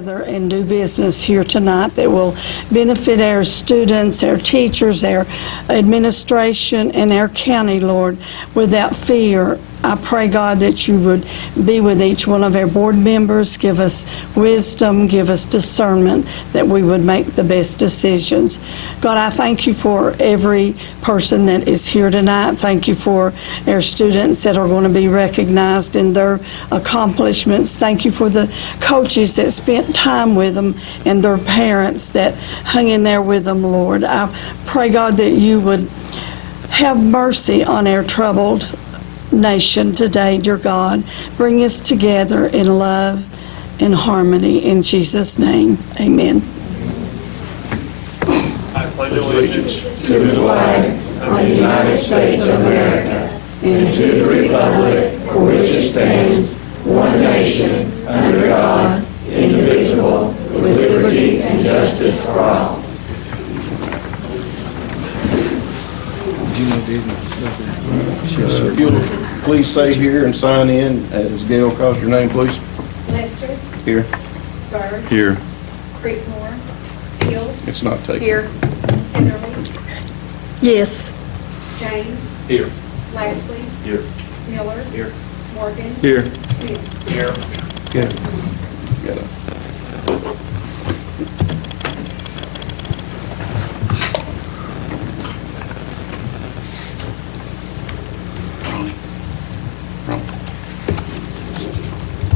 together and do business here tonight that will benefit our students, our teachers, our administration, and our county, Lord, without fear. I pray, God, that you would be with each one of our board members, give us wisdom, give us discernment, that we would make the best decisions. God, I thank you for every person that is here tonight. Thank you for our students that are going to be recognized in their accomplishments. Thank you for the coaches that spent time with them and their parents that hung in there with them, Lord. I pray, God, that you would have mercy on our troubled nation today, dear God. Bring us together in love and harmony. In Jesus' name, amen. I pledge allegiance to the flag of the United States of America and to the republic for which it stands, one nation, under God, indivisible, with liberty and justice for all. If you'll please say here and sign in as Gail calls your name, please. Lester, Here. Bird, Here. Creekmore, Fields, It's not taken. here, Enderly, Yes. James, here. Lastly, Here. Miller, Here. Morgan, Here. Smith. Here. Get it. Got it. Ronnie. Ronnie.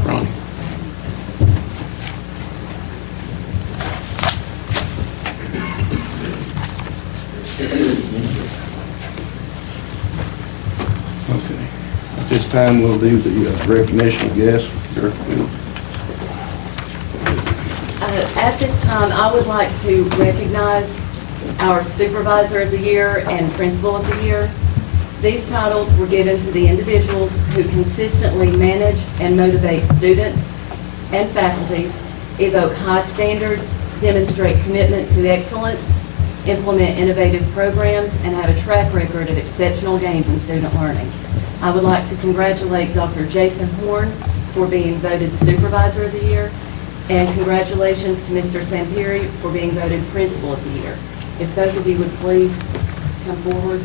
Ronnie. Okay. At this time, we'll do the recognition of guests. At this time, I would like to recognize our Supervisor of the Year and Principal of the Year. These titles were given to the individuals who consistently manage and motivate students and faculties, evoke high standards, demonstrate commitment to excellence, implement innovative programs, and have a track record of exceptional gains in student learning. I would like to congratulate Dr. Jason Horn for being voted Supervisor of the Year, and congratulations to Mr. Sampieri for being voted Principal of the Year. If both of you would please come forward,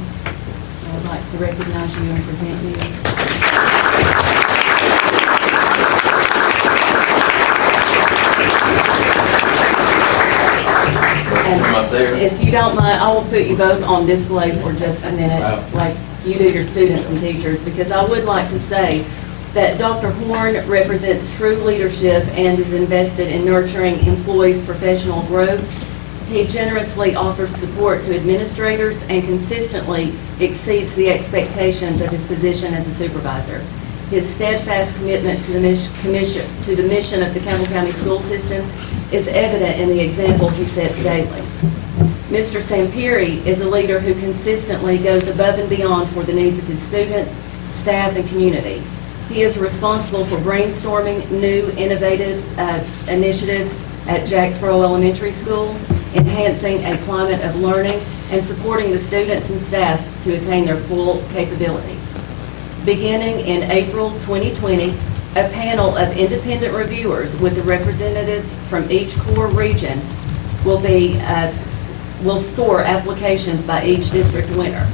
I would like to recognize you and present you. Right there. If you don't mind, I will put you both on display for just a minute, like you do your students and teachers, because I would like to say that Dr. Horn represents true leadership and is invested in nurturing employees' professional growth. He generously offers support to administrators and consistently exceeds the expectations of his position as a supervisor. His steadfast commitment to the mission of the Campbell County School System is evident in the example he sets daily. Mr. Sampieri is a leader who consistently goes above and beyond for the needs of his students, staff, and community. He is responsible for brainstorming new innovative initiatives at Jacksboro Elementary School, enhancing a climate of learning, and supporting the students and staff to attain their full capabilities. Beginning in April 2020, a panel of independent reviewers with the representatives from each core region will score applications by each district winner.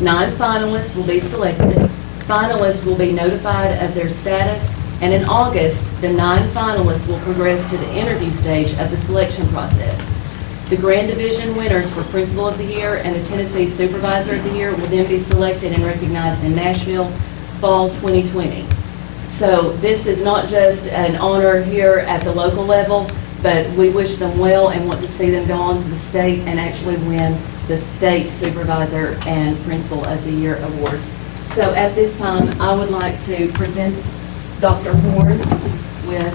9 finalists will be selected. Finalists will be notified of their status, and in August, the 9 finalists will progress to the interview stage of the selection process. The Grand Division winners for Principal of the Year and the Tennessee Supervisor of the Year will then be selected and recognized in Nashville, fall 2020. So this is not just an honor here at the local level, but we wish them well and want to see them go on to the state and actually win the State Supervisor and Principal of the Year awards. So at this time, I would like to present Dr. Horn with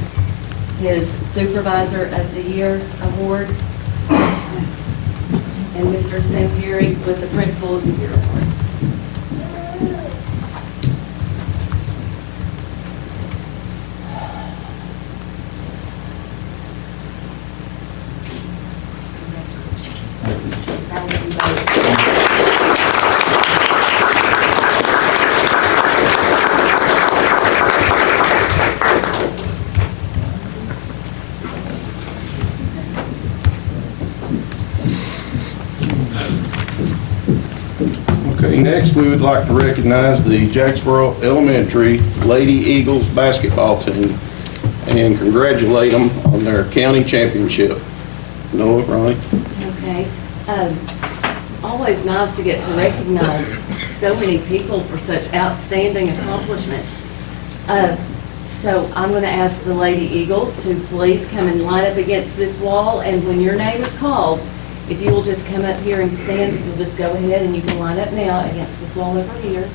his Supervisor of the Year award and Mr. Sampieri with the Principal of the Year award. Okay, next, we would like to recognize the Jacksboro Elementary Lady Eagles basketball team and congratulate them on their county championship. Noah, Ronnie? Okay. It's always nice to get to recognize so many people for such outstanding accomplishments. So I'm going to ask the Lady Eagles to please come and line up against this wall, and when your name is called, if you will just come up here and stand, you'll just go ahead and you can line up now against this wall over here.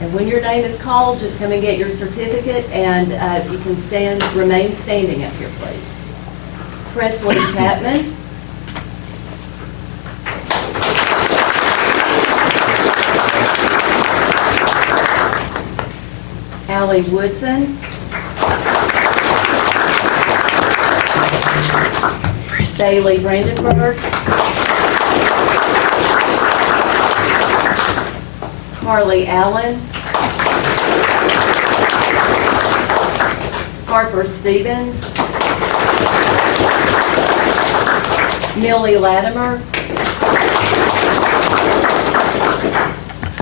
And when your name is called, just come and get your certificate, and you can remain standing up here, please. Presley Chapman. Allie Woodson. Bailey Brandenburg. Carly Allen. Harper Stevens. Millie Latimer.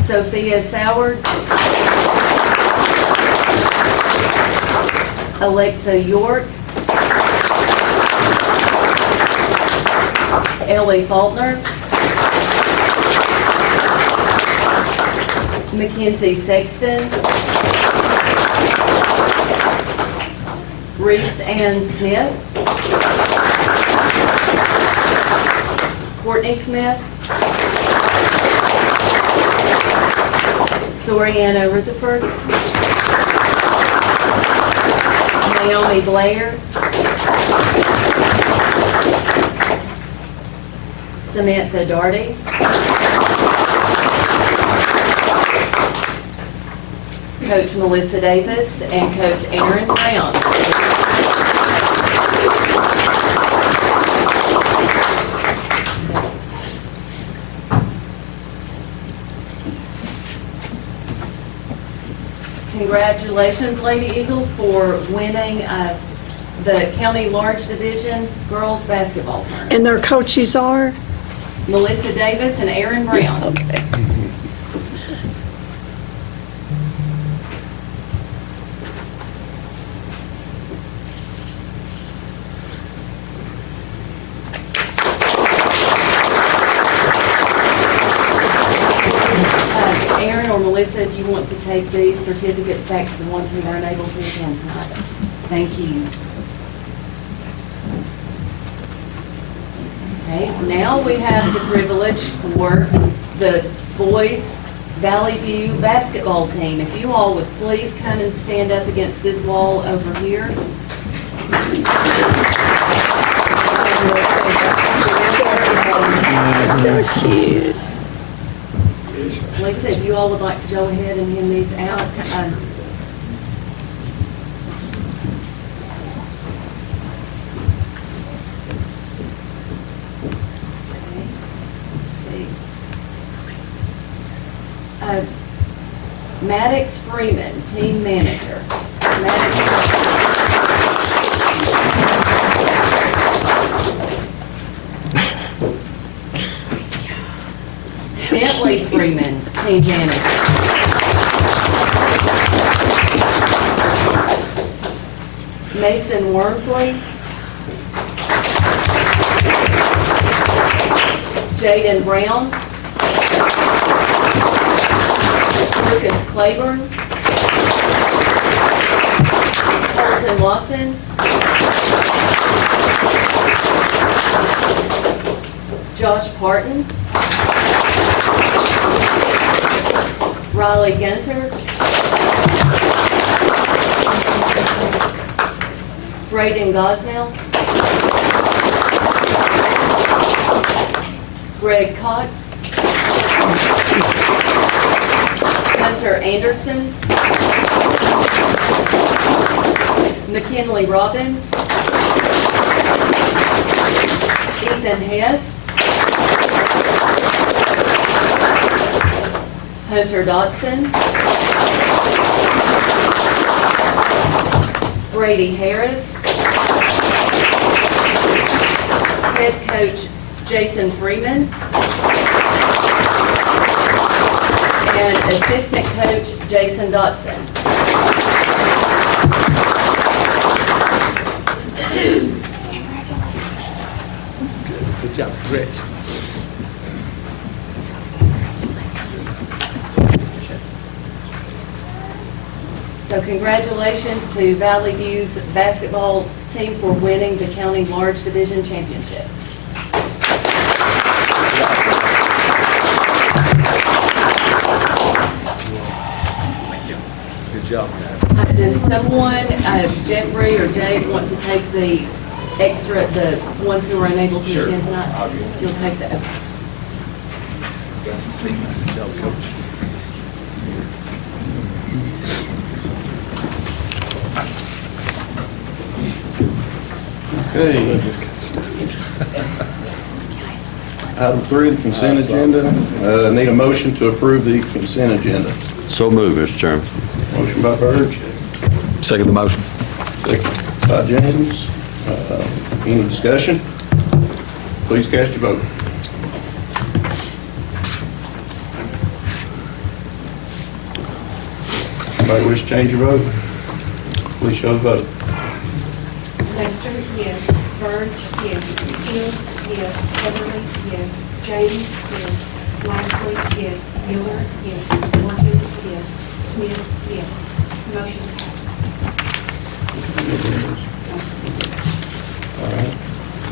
Sophia Soward. Alexa York. Ellie Faulkner. Mackenzie Sexton. Reese Ann Smith. Courtney Smith. Sorianna Rutherford. Naomi Blair. Samantha Darty. Coach Melissa Davis and Coach Aaron Brown. Congratulations, Lady Eagles, for winning the County Large Division Girls Basketball Tournament. And their coaches are? Melissa Davis and Aaron Brown. Okay. Aaron or Melissa, if you want to take these certificates back to the ones who weren't able to attend tonight. Thank you. Okay, now we have the privilege for the boys Valley View basketball team. If you all would please come and stand up against this wall over here. So cute. Lisa, if you all would like to go ahead and hand these out. Okay, let's see. Maddox Freeman, team manager. Bentley Freeman, team manager. Mason Wormsley. Jaden Brown. Lucas Claiborne. Colton Lawson. Josh Parton. Riley Gunter. Braden Gosnell. Greg Cox. Hunter Anderson. McKinley Robbins. Ethan Hess. Hunter Dodson. Brady Harris. Head coach Jason Freeman. And assistant coach Jason Dotson. Good job, Chris. So congratulations to Valley View's basketball team for winning the county large division championship. Good job, guys. Does someone, Jeffrey or Jade, want to take the extra, the ones who were unable to attend tonight? You'll take that. Got some sneakers. Good job, Coach. Okay. Item 3, the consent agenda. Need a motion to approve the consent agenda. So moved, Mr. Chairman. Motion by Burge, Second the motion. second by James. Any discussion? Please cast your vote. Anybody wish to change your vote? Please show the vote. Lester, yes. Burge, yes. Fields, yes. Heatherly, yes. James, yes. Nicely, yes. Miller, yes. Morgan, yes. Smith, yes. Motion passed. All right.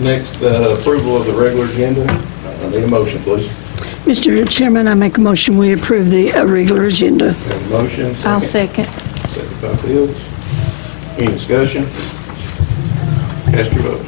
Next, approval of the regular agenda. Need a motion, please. Mr. Chairman, I make a motion, we approve the regular agenda. Have a motion. I'll second. Second by Fields. Any discussion? Cast your vote.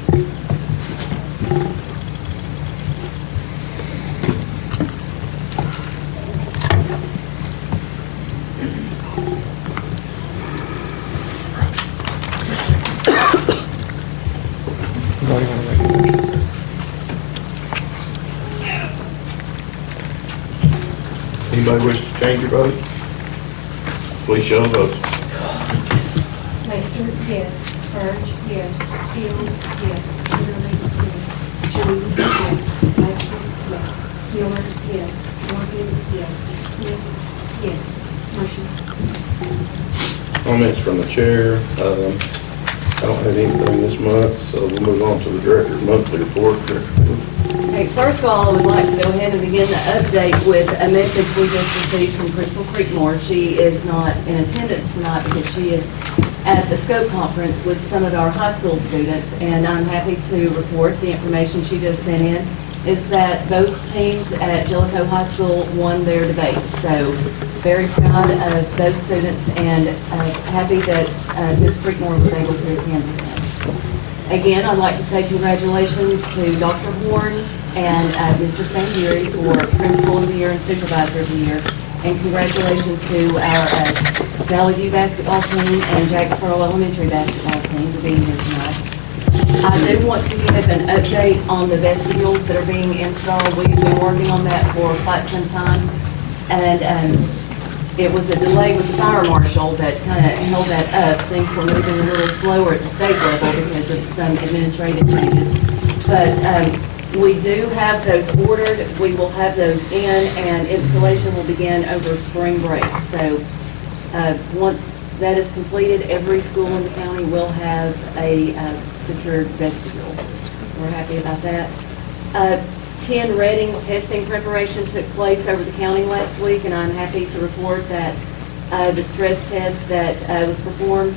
Anybody wish to change your vote? Please show the vote. Lester, yes. Burge, yes. Fields, yes. Heatherly, yes. James, yes. Nicely, yes. Miller, yes. Morgan, yes. Smith, yes. Motion passed. Comments from the chair. I don't have anything this month, so we'll move on to the director's monthly report. Director Fields. Okay, first of all, I would like to go ahead and begin the update with a message we just received from Crystal Creekmore. She is not in attendance tonight because she is at the SCOPE conference with some of our high school students, and I'm happy to report the information she just sent in is that both teams at Jellicoe High School won their debates. So very proud of those students and happy that Ms. Creekmore was able to attend them. Again, I'd like to say congratulations to Dr. Horn and Mr. Sangieri for Principal of the Year and Supervisor of the Year. And congratulations to our Valley View basketball team and Jacksboro Elementary basketball team for being here tonight. I do want to give an update on the vestibules that are being installed. We've been working on that for quite some time. And it was a delay with the fire marshal that kind of held that up. Things were moving a little slower at the state level because of some administrative changes. But we do have those ordered. We will have those in, and installation will begin over spring break. So once that is completed, every school in the county will have a secured vestibule. So we're happy about that. 10 Reading testing preparation took place over the county last week, and I'm happy to report that the stress test that was performed,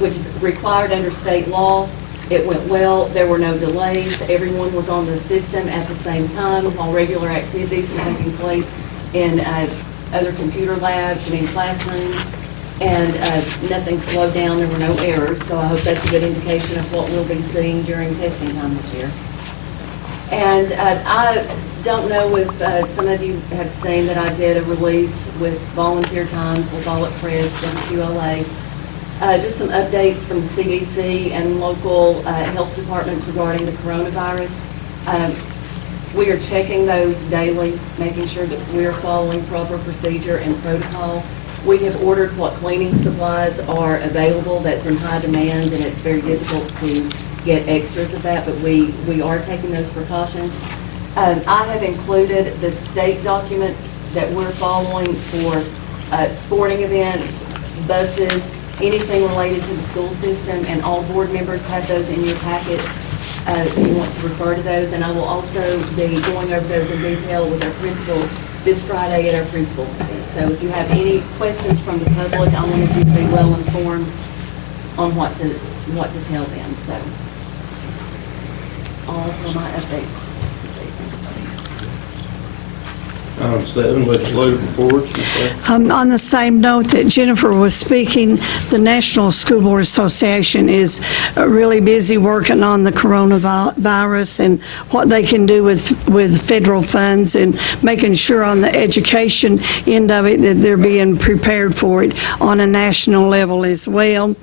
which is required under state law, it went well. There were no delays. Everyone was on the system at the same time while regular activities were taking place in other computer labs and in classrooms, and nothing slowed down. There were no errors, so I hope that's a good indication of what we'll be seeing during testing time this year. And I don't know if some of you have seen that I did a release with Volunteer Times, Lafayette Press, WQLA, just some updates from the CDC and local health departments regarding the coronavirus. We are checking those daily, making sure that we're following proper procedure and protocol. We have ordered what cleaning supplies are available that's in high demand, and it's very difficult to get extras of that, but we are taking those precautions. I have included the state documents that we're following for sporting events, buses, anything related to the school system, and all board members have those in your packets if you want to refer to those. And I will also be going over those in detail with our principals this Friday at our principal meeting. So if you have any questions from the public, I wanted you to be well informed on what to tell them. So all for my updates this evening. Item 7, legislative reports. Ms. Blair. On the same note that Jennifer was speaking, the National School Board Association is really busy working on the coronavirus and what they can do with federal funds, and making sure on the education end of it that they're being prepared for it on a national level as well.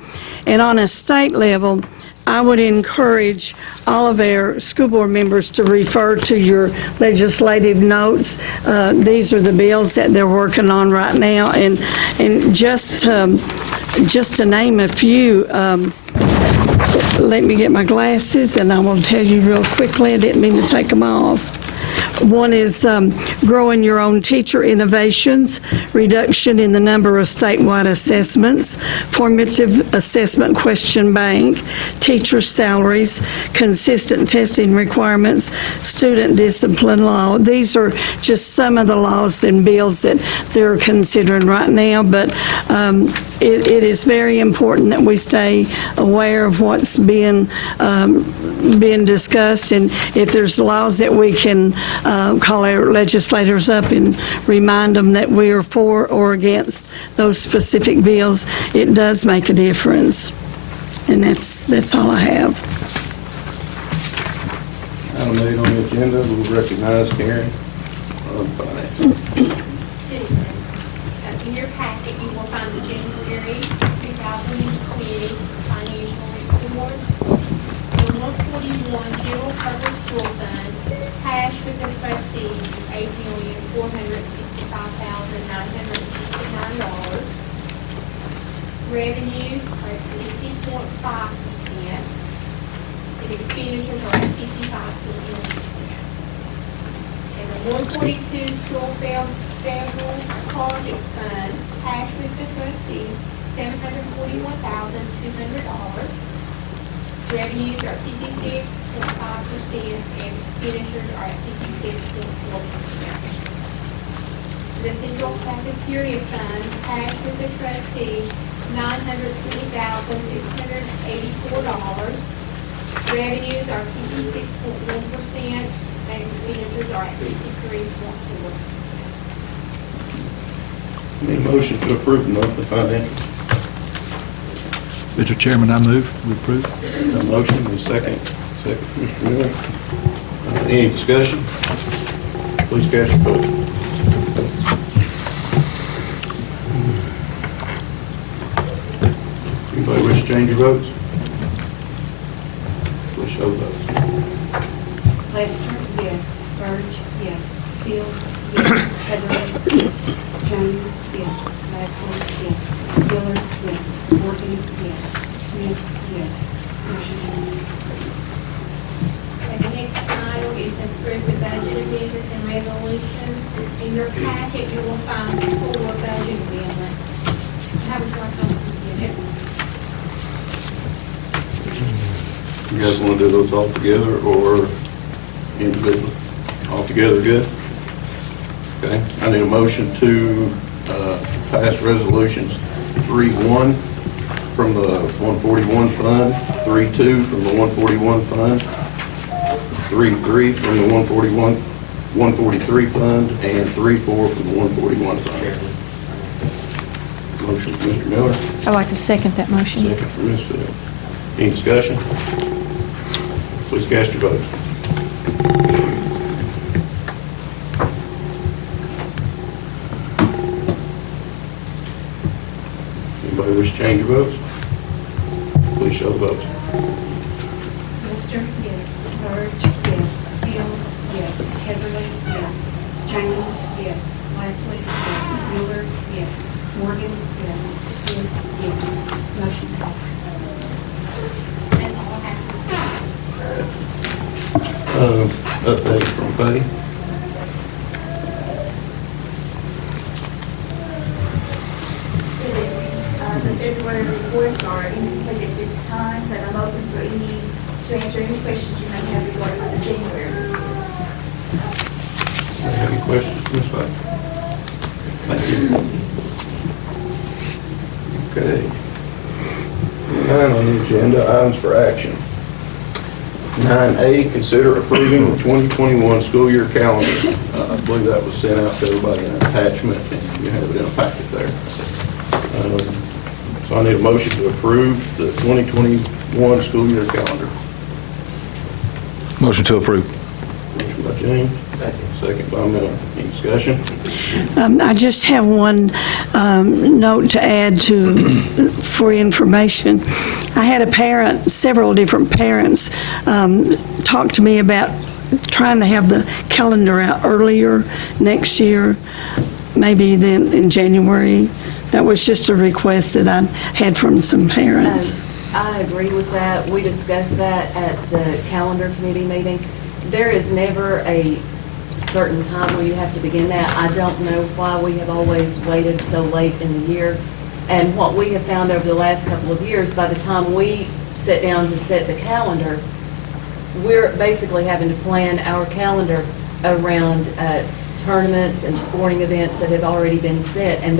And on a state level, I would encourage all of our school board members to refer to your legislative notes. These are the bills that they're working on right now, and just to name a few, let me get my glasses and I will tell you real quickly. I didn't mean to take them off. One is growing your own teacher innovations, reduction in the number of statewide assessments, formative assessment question bank, teacher salaries, consistent testing requirements, student discipline law. These are just some of the laws and bills that they're considering right now, but it is very important that we stay aware of what's being discussed, and if there's laws that we can call our legislators up and remind them that we are for or against those specific bills, it does make a difference. And that's all I have. Item 8 on the agenda, we'll recognize Karen on finance. In your packet, you will find the January 2020 financial report. The 141 general purpose school fund, cash with the trustees, $8,465,969. Revenues are at 60.5%, and expenditures are at 55.1%. And the 142 school federal project fund, cash with the trustees, $741,200. Revenues are 56.5%, and expenditures are at 56.4%. The central cafeteria fund, cash with the trustees, $920,684. Revenues are 56.1%, and expenditures are at 53.4%. Need a motion to approve the monthly financials. Mr. Chairman, I move we approve. A motion, and a second. Second, Mr. Miller. Any discussion? Please cast your vote. Anybody wish to change your votes? Please show the votes. Lester, yes. Burge, yes. Fields, yes. Heatherly, yes. Jones, yes. Leslie, yes. Miller, yes. Morgan, yes. Smith, yes. Motion carries. And the next item is to approve the budget amendments and resolutions. In your packet, you will find 4 budget amendments. How would you like those to begin? You guys want to do those all together or individually? All together, good? Okay, I need a motion to pass resolutions 3-1 from the 141 fund, 3-2 from the 141 fund, 3-3 from the 143 fund, and 3-4 from the 141 fund. Motion from Mr. Miller, I'd like to second that motion. second from Ms. Field. Any discussion? Please cast your vote. Anybody wish to change your votes? Please show the votes. Lester, Lester? Yes. Bird? Yes. Fields? Yes. Heatherly? Yes. James? Yes. Leslie? Yes. Miller? Yes. Morgan? Yes. Smith? Yes. Motion passed. That's all I have to say. Update from Faye. The February reports are incomplete at this time, but I'm open for to answer any questions you may have regarding the January reports. Any questions, Ms. Faye? Thank you. Okay. 9 on the agenda, items for action. 9A, consider approving the 2021 school year calendar. I believe that was sent out to everybody in an attachment, and you have it in a packet there. So I need a motion to approve the 2021 school year calendar. Motion to approve. Motion by James. Second by Miller. Any discussion? I just have one note to add for information. I had a parent, several different parents, talk to me about trying to have the calendar out earlier next year, maybe then in January. That was just a request that I had from some parents. I agree with that. We discussed that at the calendar committee meeting. There is never a certain time where you have to begin that. I don't know why we have always waited so late in the year. And what we have found over the last couple of years, by the time we sit down to set the calendar, we're basically having to plan our calendar around tournaments and sporting events that have already been set, and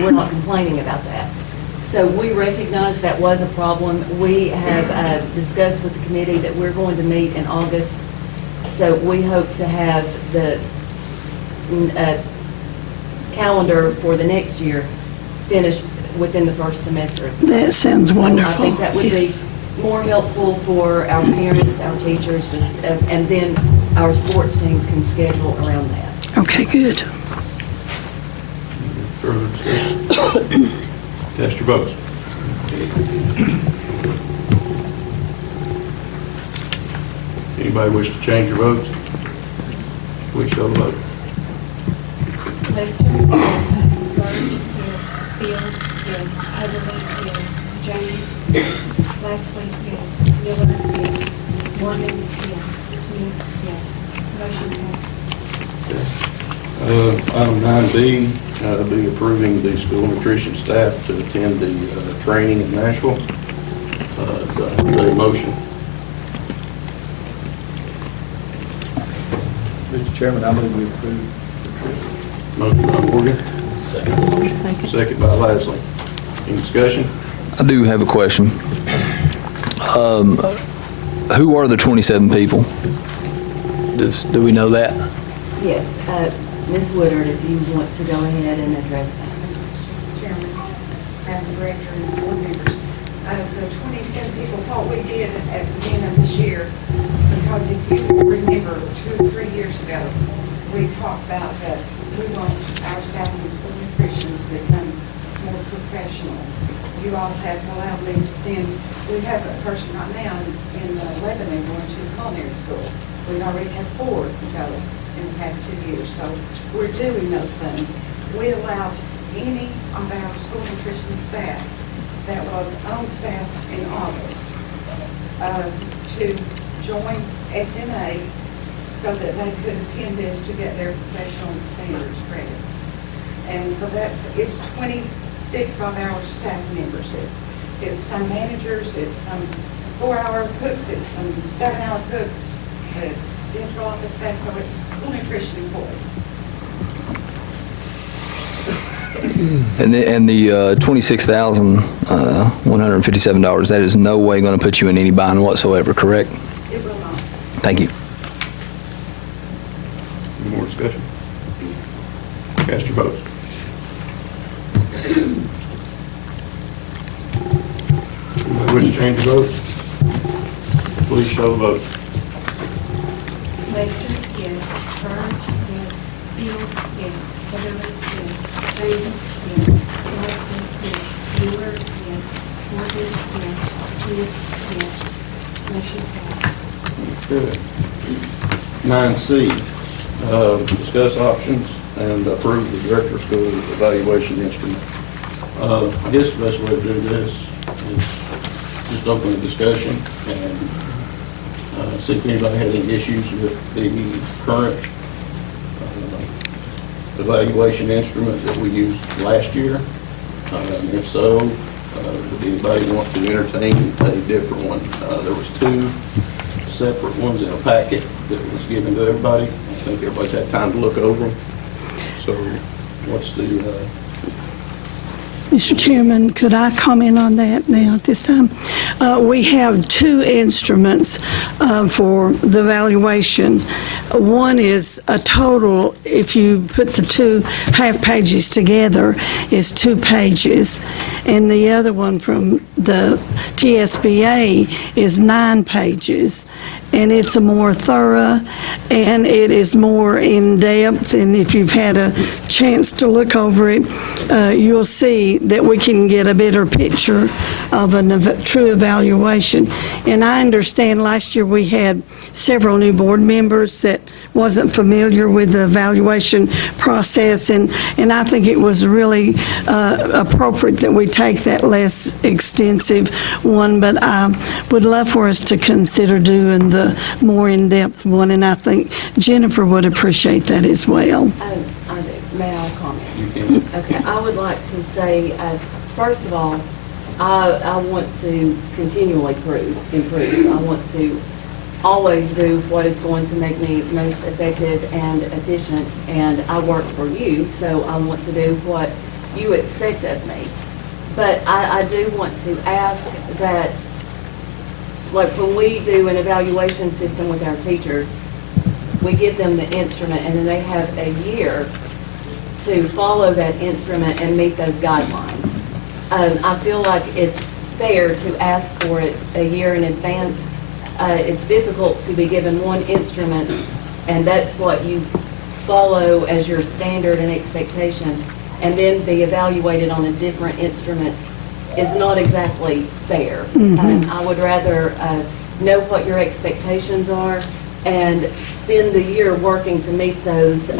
we're not complaining about that. So we recognize that was a problem. We have discussed with the committee that we're going to meet in August, so we hope to have the calendar for the next year finished within the first semester of school. That sounds wonderful. I think that would Yes. be more helpful for our parents, our teachers, and then our sports teams can schedule around that. Okay, good. Further discussion? Cast your votes. Anybody wish to change your votes? Please show the vote. Lester? Yes. Bird? Yes. Fields? Yes. Heatherly? Yes. James? Yes. Leslie? Yes. Miller? Yes. Morgan? Yes. Smith? Yes. Motion passed. Item 9B, be approving the school nutrition staff to attend the training in Nashville. Do I have a motion? Mr. Chairman, I move we approve. Motion by Morgan. Second by Leslie. Any discussion? I do have a question. Who are the 27 people? Do we know that? Yes, Ms. Woodard, if you want to go ahead and address that. Chairman, Madam Director, and board members. The 27 people, what we did at the beginning of this year, because if you remember 2 or 3 years ago, we talked about that we want our staff in school nutrition to become more professional. You all have allowed me to send, we have a person right now in Lebanon going to culinary school. We already have 4 to go in the past 2 years, so we're doing those things. We allowed any of our school nutrition staff that was on staff in August to join SMA so that they could attend this to get their professional standards credits. And so it's 26 of our staff members. It's some managers, it's some 4-hour cooks, it's some 7-hour cooks, it's central office staff, so it's school nutrition employees. And the $26,157, that is no way going to put you in any bind whatsoever, correct? It will not. Thank you. Any more discussion? Cast your votes. Anybody wish to change your vote? Please show the vote. Lester? Yes. Bird? Yes. Fields? Yes. Heatherly? Yes. James? Yes. Leslie? Yes. Miller? Yes. Morgan? Yes. Smith? Yes. Motion passed. Good. 9C, discuss options and approve the director of school evaluation instrument. I guess the best way to do this is just open a discussion and see if anybody had any issues with the current evaluation instrument that we used last year. And if so, would anybody want to entertain a different one? There was 2 separate ones in a packet that was given to everybody. I think everybody's had time to look over them. So what's the, Mr. Chairman, could I comment on that now at this time? We have 2 instruments for the evaluation. One is a total, if you put the 2 half pages together, is 2 pages. And the other one from the TSBA is 9 pages. And it's a more thorough, and it is more in-depth, and if you've had a chance to look over it, you'll see that we can get a better picture of a true evaluation. And I understand last year we had several new board members that wasn't familiar with the evaluation process, and I think it was really appropriate that we take that less extensive one, but I would love for us to consider doing the more in-depth one, and I think Jennifer would appreciate that as well. I do. May I comment? Okay, I would like to say, first of all, I want to continually improve. I want to always do what is going to make me most effective and efficient, and I work for you, so I want to do what you expect of me. But I do want to ask that, like when we do an evaluation system with our teachers, we give them the instrument and then they have a year to follow that instrument and meet those guidelines. I feel like it's fair to ask for it a year in advance. It's difficult to be given one instrument and that's what you follow as your standard and expectation, and then be evaluated on a different instrument is not exactly fair. I would rather know what your expectations are and spend the year working to meet those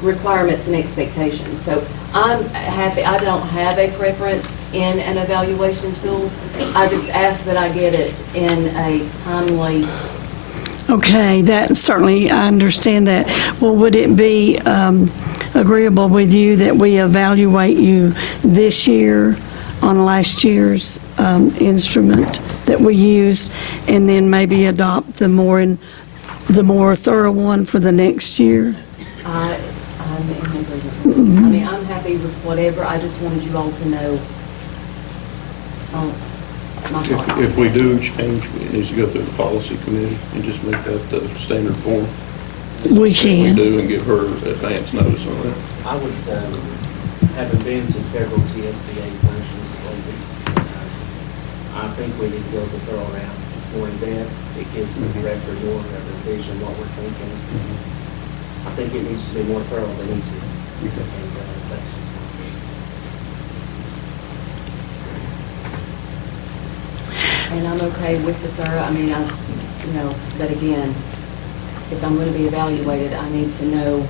requirements and expectations. So I'm happy. I don't have a preference in an evaluation tool. I just ask that I get it in a timely. Okay, that certainly, I understand that. Well, would it be agreeable with you that we evaluate you this year on last year's instrument that we used, and then maybe adopt the more thorough one for the next year? I'm in agreement. I mean, I'm happy with whatever. I just wanted you all to know my heart. if we do change, it needs to go through the policy committee and just make that the standard form? We If can. we do and give her advance notice on that. I would, having been to several TSBA functions lately, I think we need to go the thorough route. It's more in-depth. It gives the director more of a vision of what we're thinking. I think it needs to be more thorough than easy. And that's just my opinion. And I'm okay with the thorough, I mean, but again, if I'm going to be evaluated, I need to know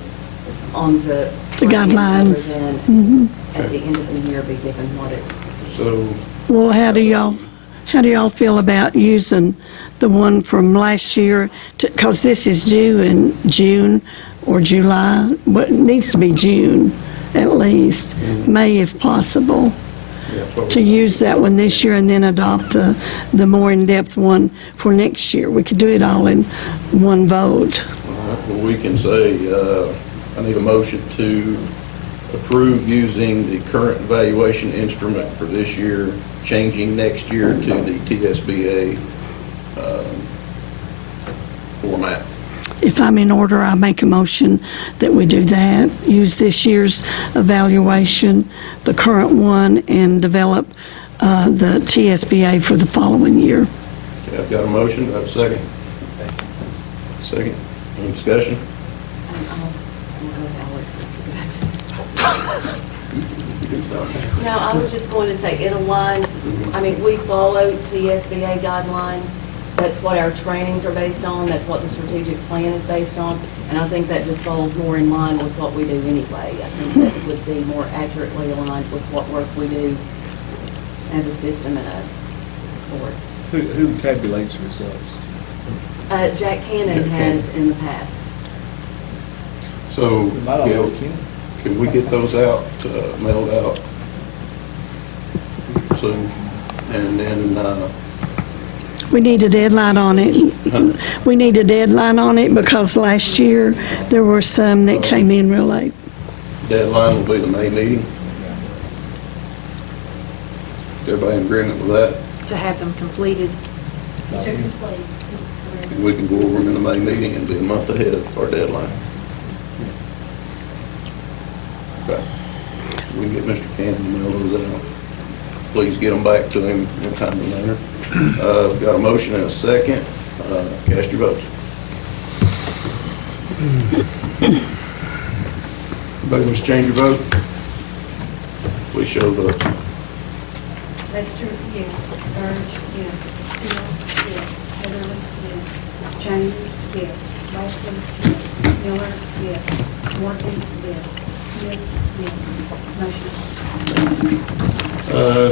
on the guidelines. Rather than at the end of the year be given what it's. So, Well, how do y'all feel about using the one from last year? Because this is due in June or July, but it needs to be June at least, May if possible, to use that one this year and then adopt the more in-depth one for next year. We could do it all in one vote. well, we can say, I need a motion to approve using the current evaluation instrument for this year, changing next year to the TSBA format. If I'm in order, I make a motion that we do that, use this year's evaluation, the current one, and develop the TSBA for the following year. Okay, I've got a motion, do I have a second? Second. Any discussion? No, I was just going to say, it aligns, I mean, we follow TSBA guidelines, That's what our trainings are based on, that's what the strategic plan is based on, and I think that just falls more in line with what we do anyway. I think that would be more accurately aligned with what work we do as a system and a board. Who tabulates the results? Jack Cannon has in the past. So, We might all Gail, ask him. can we get those out, mailed out soon? And then, We need a deadline on it. We need a deadline on it because last year there were some that came in real late. deadline will be the May meeting. Everybody in agreement with that? To have them completed. To complete. And we can go over them in the May meeting and be a month ahead of our deadline. Okay. We can get Mr. Cannon to mail those out. Please get them back to him in a timely manner. Got a motion and a second. Cast your votes. Everybody wish to change your vote? Please show the vote. Lester, yes. Burge, yes. Fields, yes. Heatherly, yes. James, yes. Wesley, yes. Miller, yes. Morgan, yes. Smith, yes. Motion.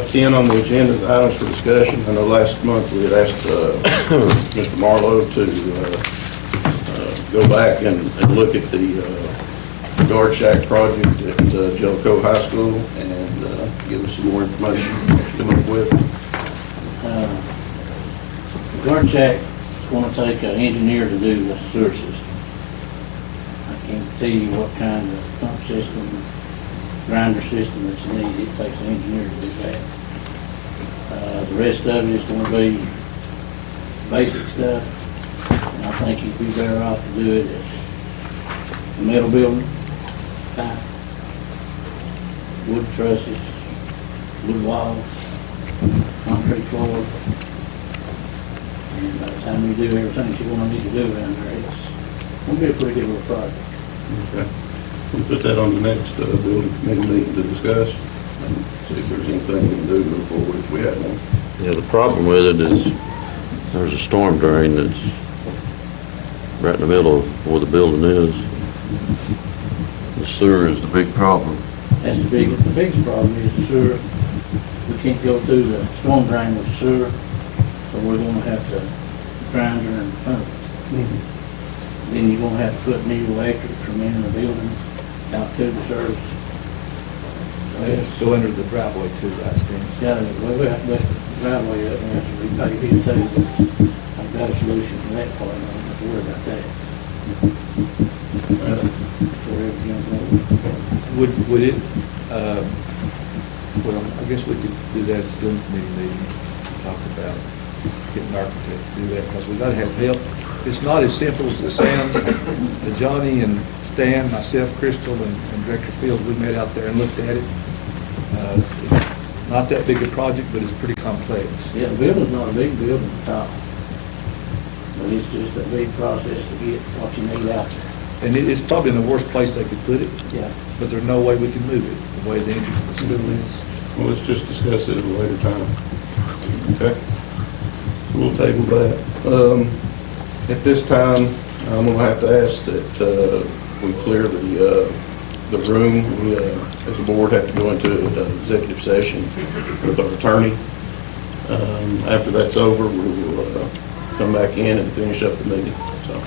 10 on the agenda, items for discussion. I know last month we had asked Mr. Marlowe to go back and look at the guard shack project at Jellicoe High School and give us some more information what you come up with. The guard shack is going to take an engineer to do the sewer system. I can't tell you what kind of pump system, grinder system that's needed. It takes an engineer to do that. The rest of it is going to be basic stuff. And I think you'd be better off to do it as a metal building, pipe, wood trusses, wood walls, concrete floor. And by the time you do everything you're going to need to do around there, it's going to be a pretty good little project. Okay. We'll put that on the next building committee meeting to discuss and see if there's anything we can do to move forward if we have one. Yeah, the problem with it is there's a storm drain that's right in the middle of where the building is. The sewer is the big problem. That's the biggest problem is the sewer. We can't go through the storm drain with the sewer, so we're gonna have to grinder and pump it. Then you're gonna have to put new electric from in the building out through the service. So Let's go under the driveway too, I think. we have to bust the driveway up and have to repave it too. I've got a solution for that part, I don't have to worry about that. For everything goes. Would it, well, I guess we could do that at the building committee meeting, talk about getting an architect to do that, because we gotta have help. It's not as simple as it sounds. Johnny and Stan, myself, Crystal, and Director Fields, we met out there and looked at it. It's not that big a project, but it's pretty complex. Yeah, the building's not a big building at all. But it's just a big process to get what you need out there. And it's probably in the worst place they could put it, Yeah. but there's no way we can move it, the way the entrance of the school is. Well, let's just discuss it at a later time. Okay? So we'll table that. At this time, I'm gonna have to ask that we clear the room. We, as a board, have to go into executive session with our attorney. After that's over, we will come back in and finish up the meeting, so.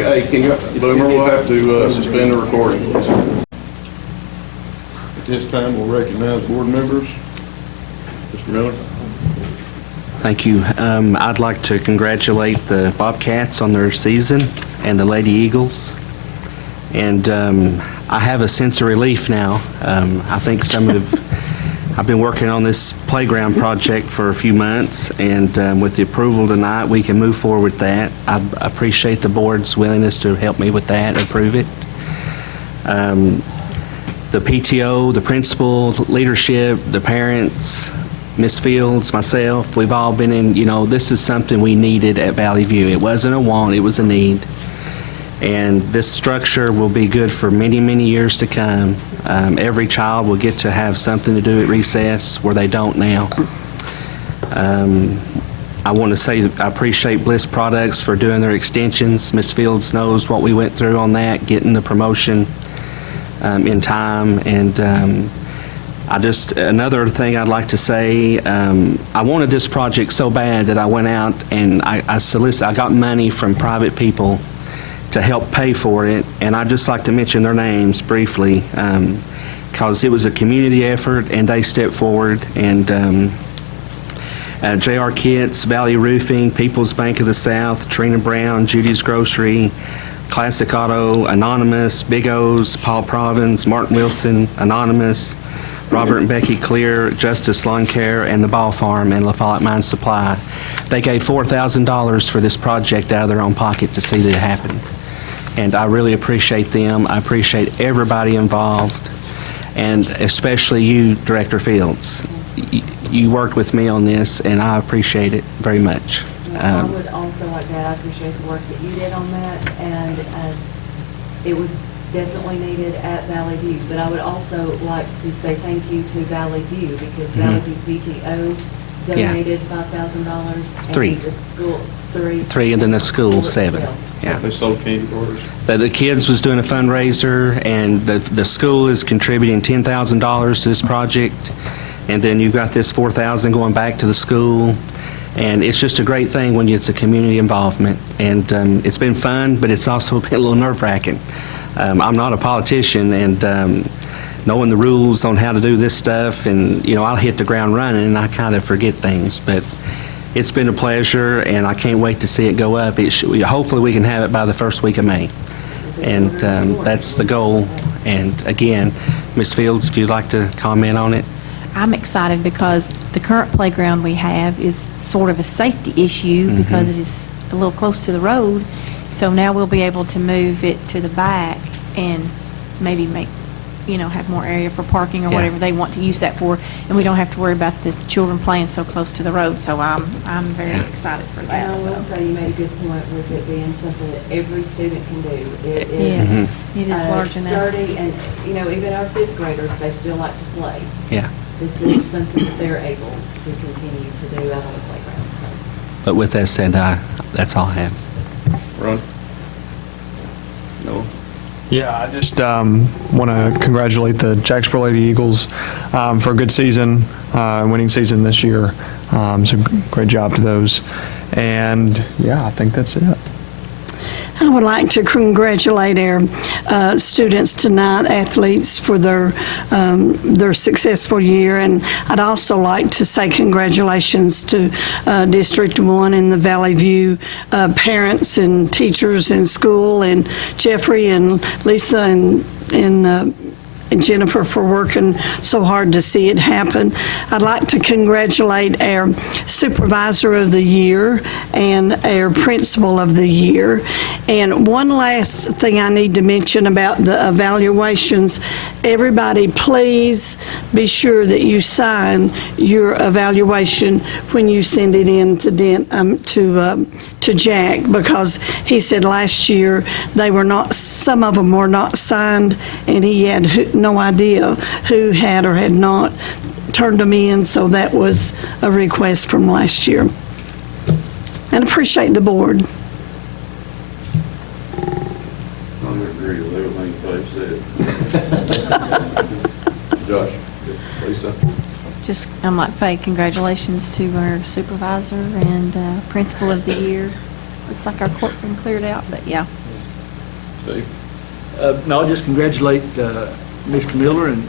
Okay, Boomer, we'll have to suspend the recording, please. At this time, we'll recognize board members. Mr. Miller? Thank you. I'd like to congratulate the Bobcats on their season and the Lady Eagles. And I have a sense of relief now. I think I've been working on this playground project for a few months, and with the approval tonight, we can move forward with that. I appreciate the board's willingness to help me with that, approve it. The PTO, the principal, leadership, the parents, Ms. Fields, myself, we've all been in, this is something we needed at Valley View. It wasn't a want, it was a need. And this structure will be good for many, many years to come. Every child will get to have something to do at recess where they don't now. I want to say that I appreciate Bliss Products for doing their extensions. Ms. Fields knows what we went through on that, getting the promotion in time. And another thing I'd like to say, I wanted this project so bad that I went out and I got money from private people to help pay for it. And I'd just like to mention their names briefly, because it was a community effort and they stepped forward. And J.R. Kitts, Valley Roofing, People's Bank of the South, Trina Brown, Judy's Grocery, Classic Auto, Anonymous, Big O's, Paul Provins, Martin Wilson, Anonymous, Robert and Becky Clear, Justice Lawn Care, and the Ball Farm and La Follette Mine Supply. They gave $4,000 for this project out of their own pocket to see that it happen. And I really appreciate them. I appreciate everybody involved, and especially you, Director Fields. You worked with me on this, and I appreciate it very much. I would also like to add, I appreciate the work that you did on that, and it was definitely needed at Valley View. But I would also like to say thank you to Valley View, because Valley View PTO donated $5,000. Three. And the school, three. Three, and then the school, seven. itself. Yeah. They sold candy bars. The kids was doing a fundraiser, and the school is contributing $10,000 to this project. And then you've got this $4,000 going back to the school. And it's just a great thing when it's a community involvement. And it's been fun, but it's also been a little nerve-wracking. I'm not a politician, and knowing the rules on how to do this stuff, and, I'll hit the ground running, and I kind of forget things. But it's been a pleasure, and I can't wait to see it go up. Hopefully we can have it by the first week of May. And that's the goal. And again, Ms. Fields, if you'd like to comment on it. I'm excited because the current playground we have is sort of a safety issue because it is a little close to the road. So now we'll be able to move it to the back and maybe make, have more area for parking or whatever they want to use that for. And we don't have to worry about the children playing so close to the road. So I'm very excited for that. And I will say you made a good point with it being something that every student can do. It Yes, it is large enough. sturdy, and, even our fifth graders, they still like to play. Yeah. This is something that they're able to continue to do out on the playground, so. But with that said, that's all I have. Ron? No? Yeah, I just want to congratulate the Jacksboro Lady Eagles for a good season, winning season this year. So great job to those. And yeah, I think that's it. I would like to congratulate our students tonight, athletes, for their successful year, and I'd also like to say congratulations to District 1 and the Valley View parents and teachers in school, and Jeffrey and Lisa and Jennifer for working so hard to see it happen. I'd like to congratulate our Supervisor of the Year and our Principal of the Year. And one last thing I need to mention about the evaluations, everybody please be sure that you sign your evaluation when you send it in to Jack, because he said last year some of them were not signed, and he had no idea who had or had not turned them in, so that was a request from last year. And appreciate the board. I agree with everything Faye said. Josh? Lisa? Just, I'm like Faye, congratulations to our supervisor and principal of the year. Looks like our courtroom cleared out, but yeah. Steve? No, I'll just congratulate Mr. Miller and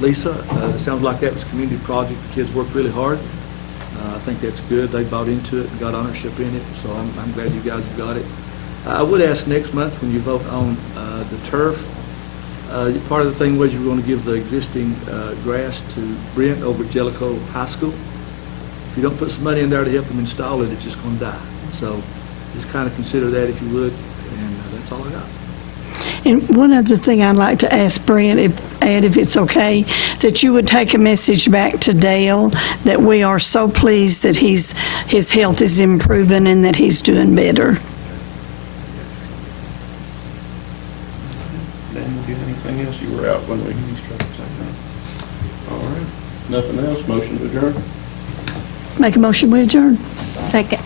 Lisa. It sounds like that was a community project. The kids worked really hard. I think that's good. They bought into it and got ownership in it, so I'm glad you guys have got it. I would ask next month when you vote on the turf, part of the thing was you were going to give the existing grass to Brent over at Jellicoe High School. If you don't put some money in there to help them install it, it's just going to die. So just kind of consider that if you would, and that's all I got. And one other thing I'd like to ask Brent, if it's okay, that you would take a message back to Dale that we are so pleased that his health is improving and that he's doing better. Daniel, do you have anything else? You were out when we struck the same time. All right. Nothing else? Motion to adjourn? Make a motion, we adjourn. Second.